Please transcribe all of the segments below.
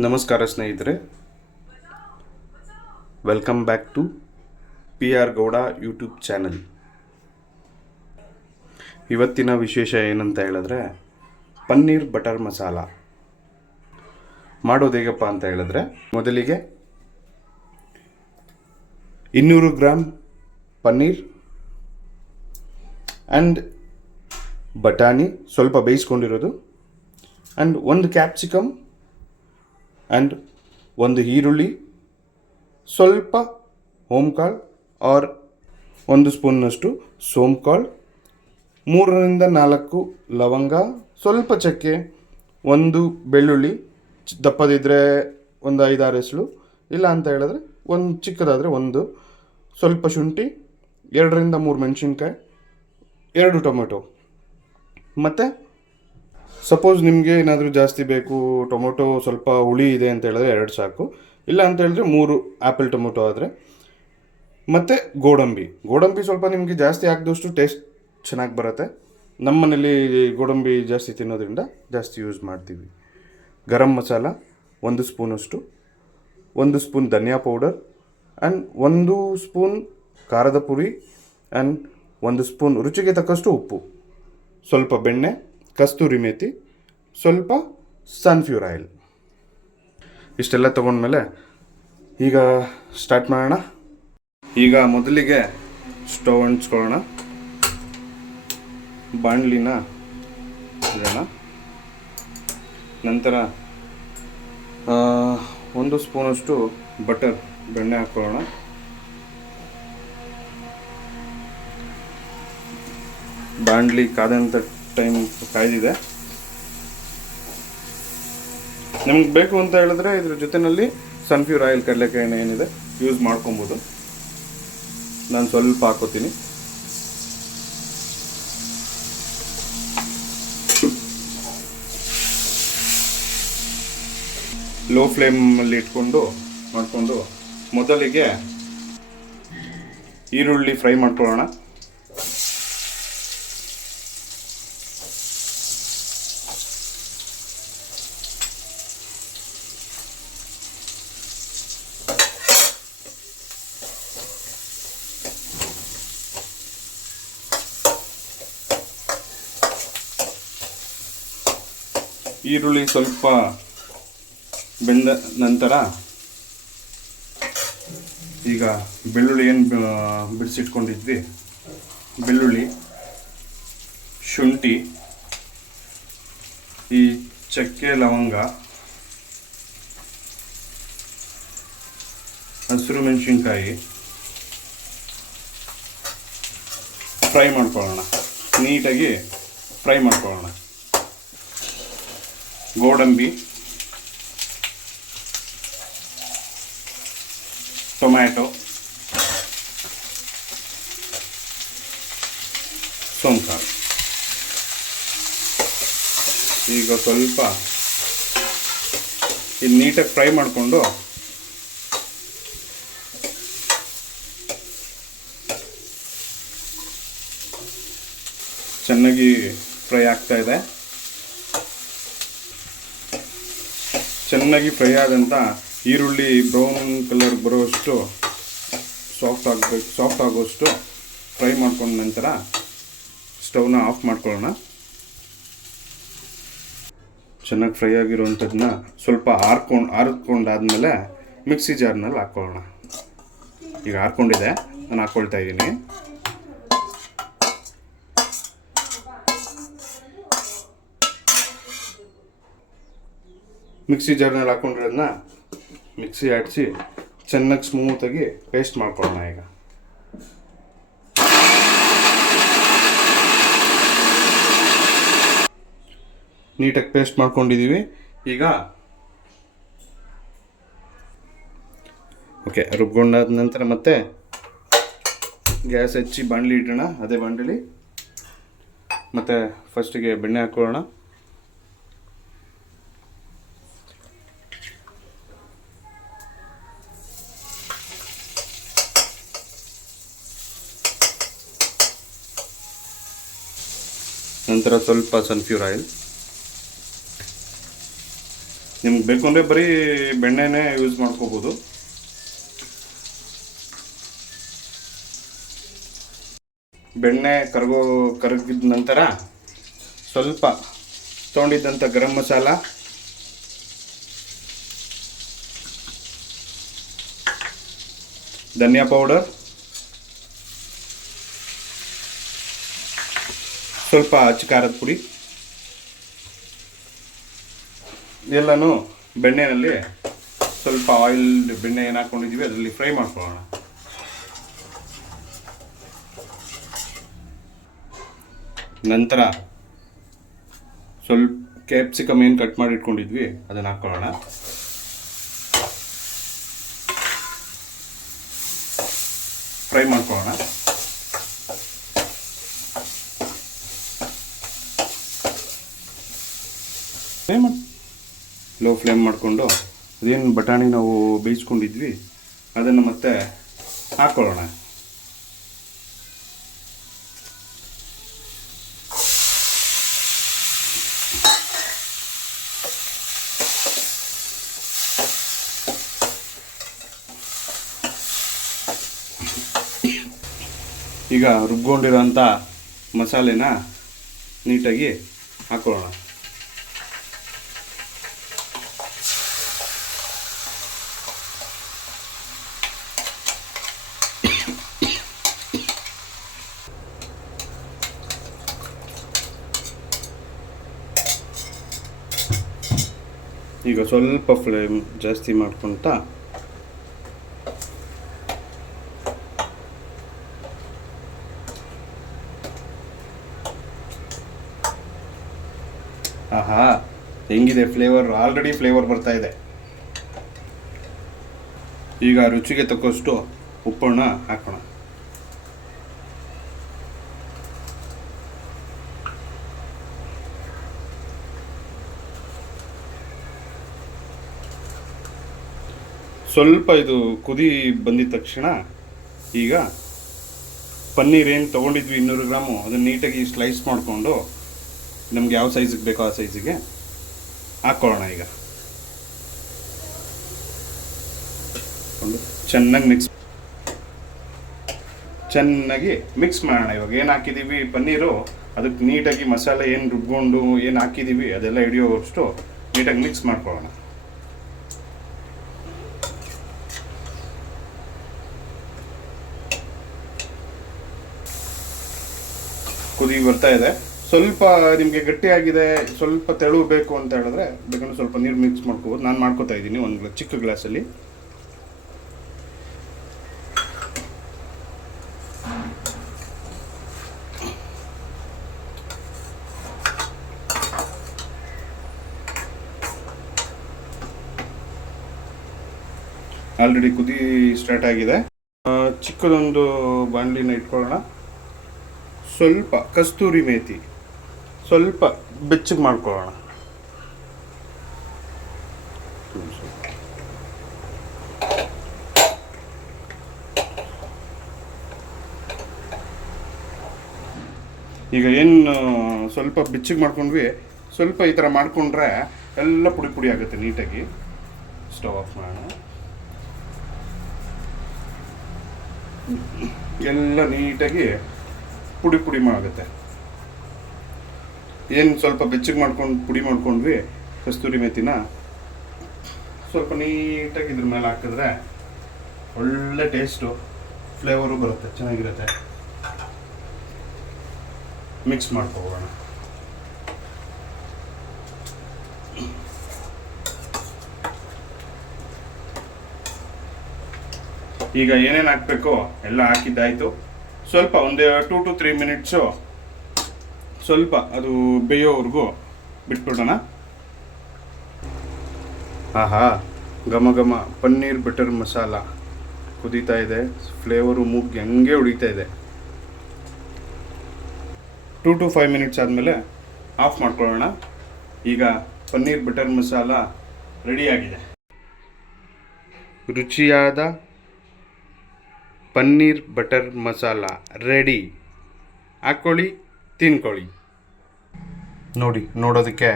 ನಮಸ್ಕಾರ ಸ್ನೇಹಿತರೆ, welcome back to P R Gowda YouTube channel. ಇವತ್ತಿನ ವಿಶೇಷ ಏನಂತ ಹೇಳಿದ್ರೆ ಪನ್ನೀರ್ ಬಟರ್ ಮಸಾಲ ಮಾಡೋದು ಹೇಗಪ್ಪ ಅಂತ ಹೇಳಿದ್ರೆ, ಮೊದಲಿಗೆ 200 ಗ್ರಾಮ್ ಪನ್ನೀರ್ ಆ್ಯಂಡ್ ಬಟಾಣಿ ಸ್ವಲ್ಪ ಬೇಯಿಸ್ಕೊಂಡಿರೋದು ಆ್ಯಂಡ್ ಒಂದು ಕ್ಯಾಪ್ಸಿಕಮ್ ಆ್ಯಂಡ್ ಒಂದು ಈರುಳ್ಳಿ, ಸ್ವಲ್ಪ ಓಂಕಾಳು ಆರ್ 1 ಸ್ಪೂನ್ನಷ್ಟು ಸೋಂಕಾಳು, 3ರಿಂದ 4 ಲವಂಗ, ಸ್ವಲ್ಪ ಚಕ್ಕೆ, ಒಂದು ಬೆಳ್ಳುಳ್ಳಿ ದಪ್ಪದಿದ್ದರೆ ಒಂದು 5-6 ಎಸಳು, ಇಲ್ಲ ಅಂತ ಹೇಳಿದ್ರೆ ಒಂದು ಚಿಕ್ಕದಾದರೆ ಒಂದು, ಸ್ವಲ್ಪ ಶುಂಠಿ, 2ರಿಂದ 3 ಮೆಣಸಿನ್ಕಾಯಿ, 2 ಟೊಮೆಟೊ. ಮತ್ತು ಸಪೋಸ್ ನಿಮಗೆ ಏನಾದರೂ ಜಾಸ್ತಿ ಬೇಕು, ಟೊಮೊಟೊ ಸ್ವಲ್ಪ ಹುಳಿ ಇದೆ ಅಂತ ಹೇಳಿದ್ರೆ 2 ಸಾಕು, ಇಲ್ಲ ಅಂತ ಹೇಳಿದ್ರೆ 3 ಆ್ಯಪಲ್ ಟೊಮೊಟೊ ಆದರೆ. ಮತ್ತು ಗೋಡಂಬಿ ಸ್ವಲ್ಪ ನಿಮಗೆ ಜಾಸ್ತಿ ಹಾಕಿದಷ್ಟು ಟೇಸ್ಟ್ ಚೆನ್ನಾಗಿ ಬರುತ್ತೆ. ನಮ್ಮ ಮನೇಲಿ ಗೋಡಂಬಿ ಜಾಸ್ತಿ ತಿನ್ನೋದ್ರಿಂದ ಜಾಸ್ತಿ ಯೂಸ್ ಮಾಡ್ತೀವಿ. ಗರಂ ಮಸಾಲ 1 ಸ್ಪೂನಷ್ಟು, 1 spoon dhaniya powder and 1 spoon ಖಾರದ ಪುಡಿ ಆ್ಯಂಡ್ 1 ಸ್ಪೂನ್ ರುಚಿಗೆ ತಕ್ಕಷ್ಟು ಉಪ್ಪು, ಸ್ವಲ್ಪ ಬೆಣ್ಣೆ, ಕಸ್ತೂರಿ ಮೇಥಿ, ಸ್ವಲ್ಪ ಸನ್ಫ್ಯೂರ್ ಆಯಿಲ್. ಇಷ್ಟೆಲ್ಲ ತೊಗೊಂಡ್ಮೇಲೆ ಈಗ ಸ್ಟಾರ್ಟ್ ಮಾಡೋಣ. ಈಗ ಮೊದಲಿಗೆ ಸ್ಟವ್ ಅಂಟಿಸ್ಕೊಳ್ಳೋಣ, ಬಾಣಲಿನ ಇಡೋಣ. ನಂತರ 1 ಸ್ಪೂನಷ್ಟು ಬಟರ್ ಬೆಣ್ಣೆ ಹಾಕ್ಕೊಳ್ಳೋಣ. ಬಾಣಲಿ ಕಾದಂಥ ಟೈಮ್ ಕಾಯ್ದಿದೆ. ನಮ್ಗೆ ಬೇಕು ಅಂತ ಹೇಳಿದ್ರೆ ಇದ್ರ ಜೊತೆಯಲ್ಲಿ ಸನ್ಫ್ಯೂರ್ ಆಯಿಲ್, ಕಡಲೆಕಾಯಿ ಎಣ್ಣೆ ಏನಿದೆ ಯೂಸ್ ಮಾಡ್ಕೊಬೋದು. ನಾನು ಸ್ವಲ್ಪ ಹಾಕೋತೀನಿ. ಲೋ ಫ್ಲೇಮಲ್ಲಿ ಮಾಡಿಕೊಂಡು ಮೊದಲಿಗೆ ಈರುಳ್ಳಿ ಫ್ರೈ ಮಾಡ್ಕೊಳ್ಳೋಣ. ಈರುಳ್ಳಿ ಸ್ವಲ್ಪ ಬೆಂದ ನಂತರ ಈಗ ಬೆಳ್ಳುಳ್ಳಿ ಏನು ಬಿಡಿಸಿಟ್ಕೊಂಡಿದ್ವಿ, ಬೆಳ್ಳುಳ್ಳಿ, ಶುಂಠಿ, ಈ ಚಕ್ಕೆ, ಲವಂಗ, ಹಸಿರು ಮೆಣಸಿನ್ಕಾಯಿ ಫ್ರೈ ಮಾಡ್ಕೊಳ್ಳೋಣ. ನೀಟಾಗಿ ಫ್ರೈ ಮಾಡ್ಕೊಳ್ಳೋಣ. ಗೋಡಂಬಿ, ಟೊಮ್ಯಾಟೊ, ಸೋಂಕಾಳು. ಈಗ ಸ್ವಲ್ಪ ಇದು ನೀಟಾಗಿ ಫ್ರೈ ಮಾಡಿಕೊಂಡು ಚೆನ್ನಾಗಿ ಫ್ರೈ ಆಗ್ತಾ ಇದೆ. ಚೆನ್ನಾಗಿ ಫ್ರೈ ಆದಂಥ ಈರುಳ್ಳಿ ಬ್ರೌನ್ ಕಲರ್ ಬರೋಷ್ಟು ಸಾಫ್ಟ್ ಆಗೋಷ್ಟು ಫ್ರೈ ಮಾಡ್ಕೊಂಡ ನಂತರ ಸ್ಟವ್ನ ಆಫ್ ಮಾಡ್ಕೊಳ್ಳೋಣ. ಚೆನ್ನಾಗಿ ಫ್ರೈ ಆಗಿರುವಂಥದ್ದನ್ನ ಸ್ವಲ್ಪ ಆರಿಕೊಂಡಾದ್ಮೇಲೆ ಮಿಕ್ಸಿ ಜಾರ್ನಲ್ಲಿ ಹಾಕ್ಕೊಳ್ಳೋಣ. ಈಗ ಆರ್ಕೊಂಡಿದೆ, ನಾನು ಹಾಕ್ಕೊಳ್ತಾ ಇದ್ದೀನಿ. ಮಿಕ್ಸಿ ಜಾರ್ನಲ್ಲಿ ಹಾಕ್ಕೊಂಡಿರೋದನ್ನ ಮಿಕ್ಸಿ ಆಡಿಸಿ ಚೆನ್ನಾಗಿ ಸ್ಮೂತಾಗಿ ಪೇಸ್ಟ್ ಮಾಡ್ಕೊಳ್ಳೋಣ. ಈಗ ನೀಟಾಗಿ ಪೇಸ್ಟ್ ಮಾಡ್ಕೊಂಡಿದ್ದೀವಿ. ಈಗ ಓಕೆ, ರುಬ್ಕೊಂಡಾದ ನಂತರ ಮತ್ತೆ ಗ್ಯಾಸ್ ಹಚ್ಚಿ ಬಾಣಲಿ ಇಡೋಣ. ಅದೇ ಬಾಣಲಿ ಮತ್ತು ಫಸ್ಟಿಗೆ ಬೆಣ್ಣೆ ಹಾಕ್ಕೊಳ್ಳೋಣ. ನಂತರ ಸ್ವಲ್ಪ ಸನ್ಫ್ಯೂರ್ ಆಯಿಲ್, ನಿಮ್ಗೆ ಬೇಕು ಅಂದರೆ ಬರೀ ಬೆಣ್ಣೆನೇ ಯೂಸ್ ಮಾಡ್ಕೋಬೋದು. ಬೆಣ್ಣೆ ಕರಗಿದ ನಂತರ ಸ್ವಲ್ಪ ತೊಗೊಂಡಿದ್ದಂಥ ಗರಂ ಮಸಾಲ, ಧನಿಯಾ ಪೌಡರ್, ಸ್ವಲ್ಪ ಅಚ್ಚ ಖಾರದ ಪುಡಿ ಎಲ್ಲನೂ ಬೆಣ್ಣೆಯಲ್ಲಿ ಸ್ವಲ್ಪ ಆಯಿಲ್, ಬೆಣ್ಣೆ ಏನು ಹಾಕ್ಕೊಂಡಿದ್ದೀವಿ ಅದರಲ್ಲಿ ಫ್ರೈ ಮಾಡ್ಕೊಳ್ಳೋಣ. ನಂತರ ಸ್ವಲ್ಪ ಕ್ಯಾಪ್ಸಿಕಮ್ ಏನು ಕಟ್ ಮಾಡಿ ಇಟ್ಕೊಂಡಿದ್ವಿ ಅದನ್ನು ಹಾಕ್ಕೊಳ್ಳೋಣ. ಫ್ರೈ ಮಾಡ್ಕೊಳ್ಳೋಣ. ಲೋ ಫ್ಲೇಮ್ ಮಾಡಿಕೊಂಡು ಅದೇನು ಬಟಾಣಿ ನಾವು ಬೇಯಿಸ್ಕೊಂಡಿದ್ವಿ ಅದನ್ನು ಮತ್ತೆ ಹಾಕ್ಕೊಳ್ಳೋಣ. ಈಗ ರುಬ್ಕೊಂಡಿರೋಂಥ ಮಸಾಲೆನ ನೀಟಾಗಿ ಹಾಕ್ಕೊಳ್ಳೋಣ. ಈಗ ಸ್ವಲ್ಪ ಫ್ಲೇಮ್ ಜಾಸ್ತಿ ಮಾಡ್ಕೊತ ಆಹಾ, ಹೆಂಗಿದೆ ಫ್ಲೇವರ್? ಆಲ್ರೆಡಿ ಫ್ಲೇವರ್ ಬರ್ತಾ ಇದೆ. ಈಗ ರುಚಿಗೆ ತಕ್ಕಷ್ಟು ಉಪ್ಪನ್ನು ಹಾಕೋಣ. ಸ್ವಲ್ಪ ಇದು ಕುದಿ ಬಂದಿದ ತಕ್ಷಣ ಈಗ ಪನ್ನೀರ್ ಏನು ತೊಗೊಂಡಿದ್ವಿ 200 ಗ್ರಾಮು ಅದನ್ನು ನೀಟಾಗಿ ಸ್ಲೈಸ್ ಮಾಡಿಕೊಂಡು ನಮ್ಗೆ ಯಾವ ಸೈಜಿಗೆ ಬೇಕೋ ಆ ಸೈಜಿಗೆ ಹಾಕ್ಕೊಳ್ಳೋಣ. ಈಗ ಚೆನ್ನಾಗಿ ಮಿಕ್ಸ್ ಮಾಡೋಣ. ಇವಾಗ ಏನು ಹಾಕಿದ್ದೀವಿ ಪನ್ನೀರು ಅದಕ್ಕೆ ನೀಟಾಗಿ ಮಸಾಲೆ ಏನು ರುಬ್ಕೊಂಡು ಏನು ಹಾಕಿದ್ದೀವಿ ಅದೆಲ್ಲ ಹಿಡಿಯೋವಷ್ಟು ನೀಟಾಗಿ ಮಿಕ್ಸ್ ಮಾಡ್ಕೊಳ್ಳೋಣ. ಕುದಿ ಬರ್ತಾ ಇದೆ. ಸ್ವಲ್ಪ ನಿಮಗೆ ಗಟ್ಟಿಯಾಗಿದೆ, ಸ್ವಲ್ಪ ತೆಳು ಬೇಕು ಅಂತ ಹೇಳಿದ್ರೆ ಬೇಕಂದ್ರೆ ಸ್ವಲ್ಪ ನೀರು ಮಿಕ್ಸ್ ಮಾಡ್ಕೋಬೋದು. ನಾನು ಮಾಡ್ಕೋತಾ ಇದ್ದೀನಿ ಒಂದು ಚಿಕ್ಕ ಗ್ಲಾಸಲ್ಲಿ. ಆಲ್ರೆಡಿ ಕುದಿ ಸ್ಟಾರ್ಟ್ ಆಗಿದೆ. ಚಿಕ್ಕದೊಂದು ಬಾಣಲಿನ ಇಟ್ಕೊಳ್ಳೋಣ. ಸ್ವಲ್ಪ ಕಸ್ತೂರಿ ಮೇಥಿ ಸ್ವಲ್ಪ ಬೆಚ್ಚಗೆ ಮಾಡ್ಕೊಳ್ಳೋಣ. ಈಗ ಏನು ಸ್ವಲ್ಪ ಬೆಚ್ಚಗೆ ಮಾಡ್ಕೊಂಡ್ವಿ, ಸ್ವಲ್ಪ ಈ ಥರ ಮಾಡಿಕೊಂಡ್ರೆ ಎಲ್ಲ ಪುಡಿ ಪುಡಿ ಆಗುತ್ತೆ ನೀಟಾಗಿ. ಸ್ಟವ್ ಆಫ್ ಮಾಡೋಣ. ಎಲ್ಲ ನೀಟಾಗಿ ಪುಡಿ ಪುಡಿ ಆಗುತ್ತೆ. ಏನು ಸ್ವಲ್ಪ ಬೆಚ್ಚಗೆ ಮಾಡ್ಕೊಂಡು ಪುಡಿ ಮಾಡ್ಕೊಂಡ್ವಿ ಕಸ್ತೂರಿ ಮೇಥಿನ ಸ್ವಲ್ಪ ನೀಟಾಗಿ ಇದ್ರ ಮೇಲೆ ಹಾಕಿದ್ರೆ ಒಳ್ಳೆ ಟೇಸ್ಟು, ಫ್ಲೇವರು ಬರುತ್ತೆ, ಚೆನ್ನಾಗಿರುತ್ತೆ. ಮಿಕ್ಸ್ ಮಾಡ್ಕೊಳ್ಳೋಣ. ಈಗ ಏನೇನು ಹಾಕಬೇಕೋ ಎಲ್ಲ ಹಾಕಿದ್ದಾಯಿತು. ಸ್ವಲ್ಪ ಒಂದು 2 to 3 ಮಿನಿಟ್ಸು ಸ್ವಲ್ಪ ಅದು ಬೇಯೋವರೆಗೂ ಬಿಟ್ಬಿಡೋಣ. ಆಹಾ, ಘಮ ಘಮ ಪನ್ನೀರ್ ಬಟರ್ ಮಸಾಲ ಕುದೀತಾ ಇದೆ. ಫ್ಲೇವರು ಮೂಗ್ಗೆ ಹಂಗೆ ಹೊಡಿತಾ ಇದೆ. 2 to 5 ಮಿನಿಟ್ಸ್ ಆದಮೇಲೆ ಆಫ್ ಮಾಡ್ಕೊಳ್ಳೋಣ. ಈಗ ಪನ್ನೀರ್ ಬಟರ್ ಮಸಾಲ ರೆಡಿಯಾಗಿದೆ. ರುಚಿಯಾದ ಪನ್ನೀರ್ ಬಟರ್ ಮಸಾಲ ರೆಡಿ. ಹಾಕ್ಕೊಳ್ಳಿ, ತಿನ್ಕೊಳ್ಳಿ. ನೋಡಿ, ನೋಡೋದಕ್ಕೆ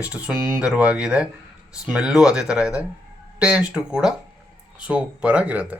ಎಷ್ಟು ಸುಂದರವಾಗಿದೆ. ಸ್ಮೆಲ್ಲು ಅದೇ ಥರ ಇದೆ, ಟೇಸ್ಟು ಕೂಡ ಸೂಪರಾಗಿರುತ್ತೆ.